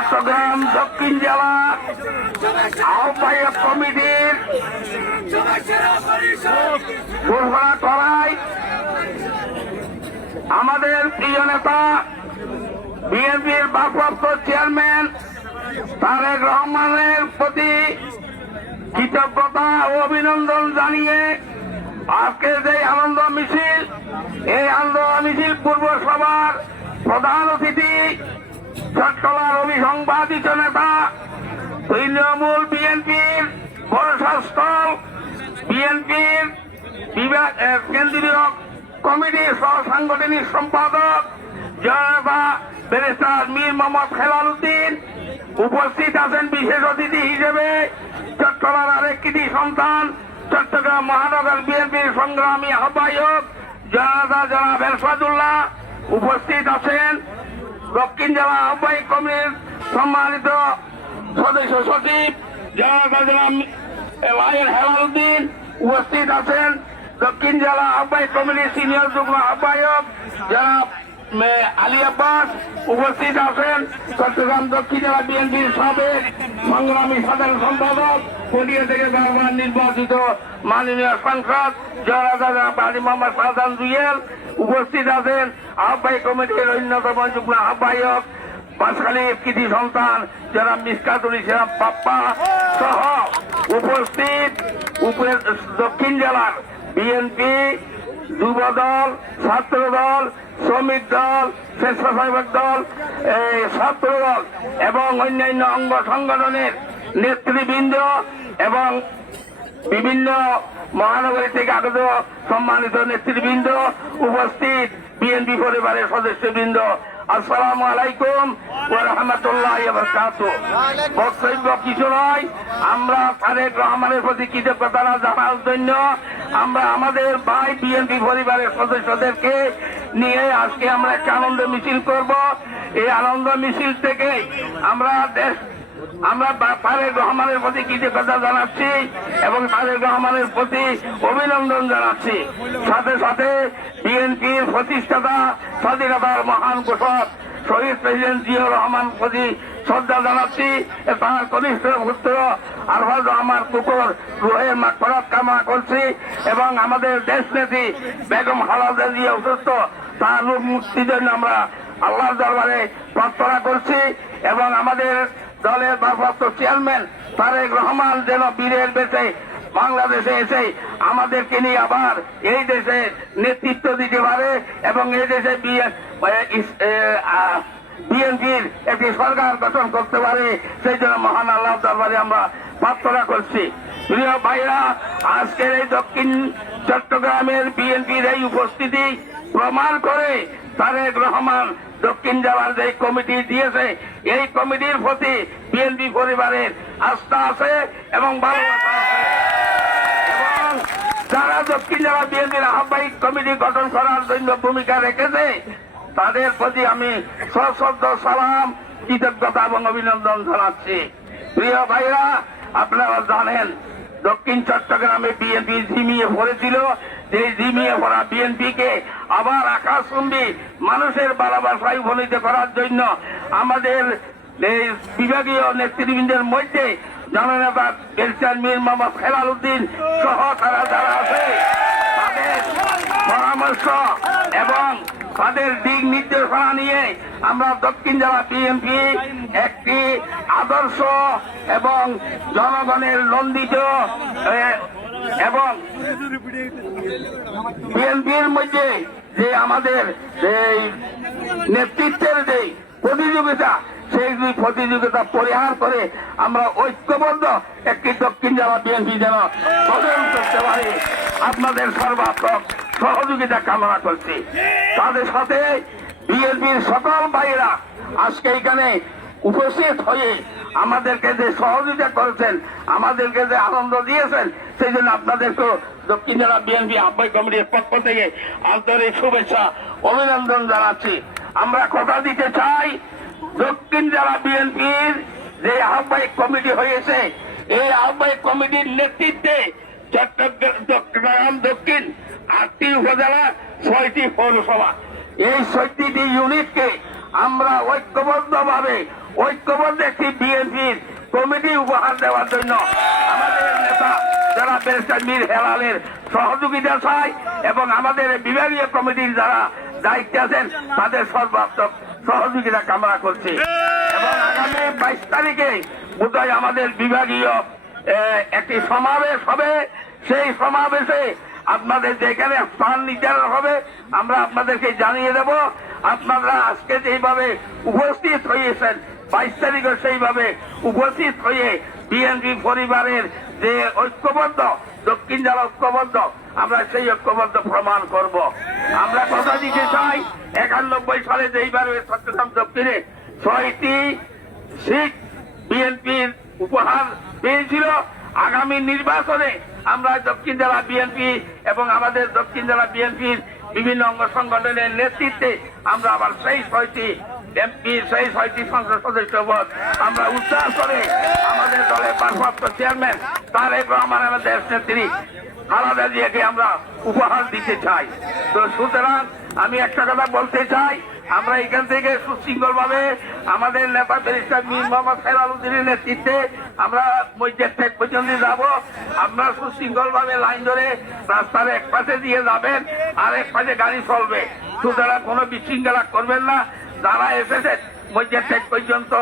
চট্টগ্রাম দক্ষিণ জেলা আহ্বায়ক কমিটির ঘোষণা করায় আমাদের প্রিয় নেতা বিএনপির ভারপ্রাপ্ত চেয়ারম্যান তারেক রহমানের প্রতি কৃতজ্ঞতা ও অভিনন্দন জানিয়ে আজকের যে আনন্দ মিছিল, এই আনন্দ মিছিল পূর্ব সভার প্রধান অতিথি চট্টগ্রাম অভিসংবাদিত নেতা তৃণমূল বিএনপির বর্ষাস্থল বিএনপির বিভাগ কেন্দ্রীয় কমিটির সহ সাংগঠনিক সম্পাদক জনতা ব্যারিস্টার মীর মোহাম্মদ হেলাল উদ্দিন, উপস্থিত আছেন বিশেষ অতিথি হিসেবে চট্টগ্রাম আরেক কৃতি সন্তান চট্টগ্রাম মহানগর বিএনপির সংগ্রামী আহ্বায়ক জনতা জনাব এরশাদুল্লাহ, উপস্থিত আছেন দক্ষিণ জেলা আহ্বায়ক কমিটির সম্মানিত সদস্য সচিব জনতা জনাব লায়ন হেলাল উদ্দিন, উপস্থিত আছেন দক্ষিণ জেলা আহ্বায়ক কমিটির সিনিয়র যুগ্ম আহ্বায়ক জনাব আলী আব্বাস, উপস্থিত আছেন চট্টগ্রাম দক্ষিণ জেলা বিএনপির সাবেক সংগ্রামী সাধারণ সম্পাদক পটিয়া থেকে বারবার নির্বাচিত মাননীয় সাংসদ জনতা জনাব আলী মোহাম্মদ শাহজাহান জুয়েল, উপস্থিত আছেন আহ্বায়ক কমিটির অন্যতম যুগ্ম আহ্বায়ক বাঁশখালীর কৃতি সন্তান জনাব মিসকাতুল ইসলাম পাপ্পা সহ উপস্থিত দক্ষিণ জেলার বিএনপি, যুবদল, ছাত্রদল, শ্রমিক দল, স্বেচ্ছাসেবক দল, ছাত্রদল এবং অন্যান্য অঙ্গ সংগঠনের নেতৃবৃন্দ এবং বিভিন্ন মহানগরী থেকে আগত সম্মানিত নেতৃবৃন্দ, উপস্থিত বিএনপি পরিবারের সদস্যবৃন্দ, আসসালামু আলাইকুম ওয়া রাহমাতুল্লাহি ওয়া বারাকাতুহু। বক্তব্য কিছু নয়, আমরা তারেক রহমানের প্রতি কৃতজ্ঞতা জানার জন্য আমরা আমাদের ভাই বিএনপি পরিবারের সদস্যদেরকে নিয়ে আজকে আমরা একটা আনন্দ মিছিল করব। এই আনন্দ মিছিল থেকে আমরা তারেক রহমানের প্রতি কৃতজ্ঞতা জানাচ্ছি এবং তারেক রহমানের প্রতি অভিনন্দন জানাচ্ছি। সাথে সাথে বিএনপির প্রতিষ্ঠাতা স্বাধীনতার মহান ঘোষক শহীদ প্রেসিডেন্ট জিয়াউর রহমান প্রতি শ্রদ্ধা জানাচ্ছি। তার কনিষ্ঠ পুত্র আরফাজ রহমান কুকুর রুহের মাগফিরাত কামনা করছি এবং আমাদের দেশ নেত্রী বেগম খালেদা জিয়া অসুস্থ, তার রোগ মুক্তির জন্য আমরা আল্লাহর দরবারে প্রার্থনা করছি এবং আমাদের দলের ভারপ্রাপ্ত চেয়ারম্যান তারেক রহমান যেন বীরের বেশে বাংলাদেশে এসে আমাদেরকে নিয়ে আবার এই দেশে নেতৃত্ব দিতে পারে এবং এই দেশে বিএনপির একটি সরকার গঠন করতে পারে, সেই জন্য মহান আল্লাহ দরবারে আমরা প্রার্থনা করছি। প্রিয় ভাইরা, আজকের এই দক্ষিণ চট্টগ্রামের বিএনপির এই উপস্থিতি প্রমাণ করে তারেক রহমান দক্ষিণ জেলার যে কমিটি দিয়েছে, এই কমিটির প্রতি বিএনপি পরিবারের আস্থা আছে এবং ভালোবাসা আছে এবং যারা দক্ষিণ জেলা বিএনপির আহ্বায়ক কমিটি গঠন করার জন্য ভূমিকা রেখেছে তাদের প্রতি আমি সশ্রদ্ধ সালাম, কৃতজ্ঞতা এবং অভিনন্দন জানাচ্ছি। প্রিয় ভাইরা, আপনারা জানেন দক্ষিণ চট্টগ্রামে বিএনপি ঝিমিয়ে পড়েছিল, যে ঝিমিয়ে পড়া বিএনপিকে আবার আকাশচুম্বী মানুষের ভালোবাসায় উপনীত করার জন্য আমাদের এই বিভাগীয় নেতৃবৃন্দের মধ্যে জননেতা ব্যারিস্টার মীর মোহাম্মদ হেলাল উদ্দিন সহ তারা যারা আছে তাদের পরামর্শ এবং তাদের দিক নির্দেশনা নিয়ে আমরা দক্ষিণ জেলা বিএনপি একটি আদর্শ এবং জনগণের নন্দিত এবং বিএনপির মধ্যে যে আমাদের এই নেতৃত্বের যে প্রতিযোগিতা, সেই প্রতিযোগিতা পরিহার করে আমরা ঐক্যবদ্ধ একটি দক্ষিণ জেলা বিএনপি যেন গঠন করতে পারি, আপনাদের সর্বাত্মক সহযোগিতা কামনা করছি। তাদের সাথে বিএনপির সকল ভাইয়েরা আজকে এখানে উপস্থিত হয়ে আমাদেরকে যে সহযোগিতা করেছেন, আমাদেরকে যে আনন্দ দিয়েছেন, সেই জন্য আপনাদেরকেও দক্ষিণ জেলা বিএনপি আহ্বায়ক কমিটির পক্ষ থেকে আন্তরিক শুভেচ্ছা অভিনন্দন জানাচ্ছি। আমরা কথা দিতে চাই, দক্ষিণ জেলা বিএনপির যে আহ্বায়ক কমিটি হয়েছে, এই আহ্বায়ক কমিটির নেতৃত্বে চট্টগ্রাম দক্ষিণ 8টি উপজেলা, 6টি পৌরসভা, এই 6টি ইউনিটকে আমরা ঐক্যবদ্ধভাবে ঐক্যবদ্ধ একটি বিএনপির কমিটি উপহার দেওয়ার জন্য আমাদের নেতা যারা ব্যারিস্টার মীর হেলালের সহযোগিতা চায় এবং আমাদের বিভাগীয় কমিটির যারা দায়িত্বে আছেন তাদের সর্বাত্মক সহযোগিতা কামনা করছি। এবং আগামী 22 তারিখে বোধহয় আমাদের বিভাগীয় একটি সমাবেশ হবে। সেই সমাবেশে আপনাদের যেখানে স্থান নির্ধারণ হবে আমরা আপনাদেরকে জানিয়ে দেব। আপনারা আজকে যেভাবে উপস্থিত হয়েছেন 22 তারিখে সেইভাবে উপস্থিত হয়ে বিএনপি পরিবারের যে ঐক্যবদ্ধ দক্ষিণ জেলা ঐক্যবদ্ধ আমরা সেই ঐক্যবদ্ধ প্রমাণ করব। আমরা কথা দিতে চাই 91 সালে যেইভাবে চট্টগ্রাম দক্ষিণে 6টি সিট বিএনপির উপহার পেয়েছিল, আগামী নির্বাচনে আমরা দক্ষিণ জেলা বিএনপি এবং আমাদের দক্ষিণ জেলা বিএনপির বিভিন্ন অঙ্গ সংগঠনের নেতৃত্বে আমরা আবার সেই 6টি এমপি সেই 6টি সংসদ সদস্য পদ আমরা উদ্ধার করে আমাদের দলের ভারপ্রাপ্ত চেয়ারম্যান তারেক রহমান আমাদের নেত্রী খালেদা জিয়াকে আমরা উপহার দিতে চাই। তো সুতরাং আমি একটা কথা বলতে চাই, আমরা এখান থেকে সুশৃঙ্খল ভাবে আমাদের নেতা ব্যারিস্টার মীর মোহাম্মদ হেলাল উদ্দিনের নেতৃত্বে আমরা মসজিদ ঠেক পর্যন্ত যাব। আপনারা সুশৃঙ্খল ভাবে লাইন ধরে রাস্তার এক পাশে দিয়ে যাবেন আর এক পাশে গাড়ি চলবে। সুতরাং কোনো বিশৃঙ্খলা করবেন না। যারা এসেছেন মসজিদ ঠেক পর্যন্ত